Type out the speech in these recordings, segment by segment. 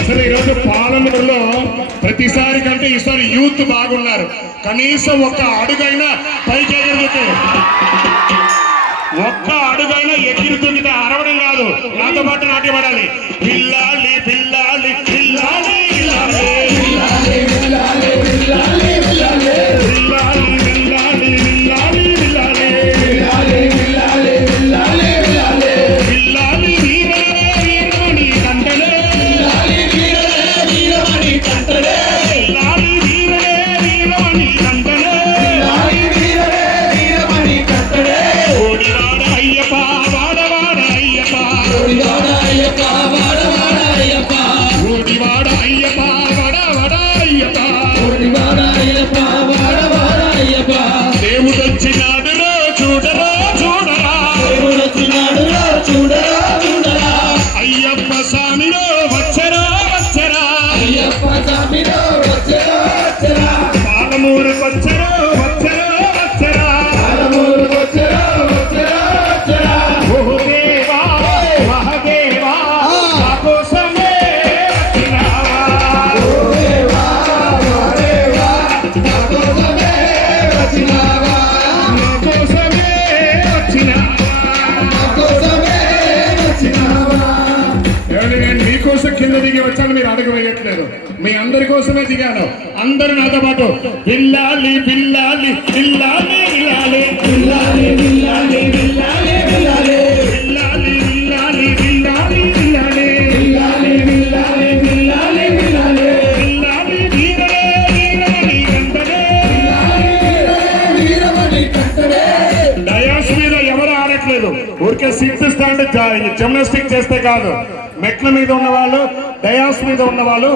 అసలు ఈరోజు పాలనలో ప్రతిసారి కంటే ఈసారి యూత్ బాగున్నారు. కనీసం ఒక్క అడుగైనా పైకి ఎగిరితే ఒక్క అడుగైనా ఎగిరి తొంగితే అరవడం కాదు. నాతో పాటు నాట్యపడాలి. పాలమూరు వచ్చరా వచ్చరా వచ్చరా మీకోసం కింద దిగి వచ్చా? అడుగు వేయట్లేదు. మీ అందరి కోసమే దిగాను. అందరూ నాతో పాటు బిల్లాలి వీరలే వీరమణి కంటలే డయాస్ మీద ఎవరు ఆడట్లేదు? ఊరికే సిక్స్త్ స్టాండ్ జిమ్నాస్టిక్ చేస్తే కాదు. మెట్ల మీద ఉన్న వాళ్ళు డయాస్ మీద ఉన్న వాళ్ళు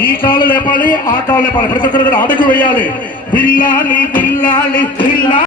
ఈ కాలు లేపాలి ఆ కాలు లేపాలి. ప్రతి ఒక్కరు కూడా అడుగు వేయాలి. పిల్లాలి పిల్లాలి పిల్లా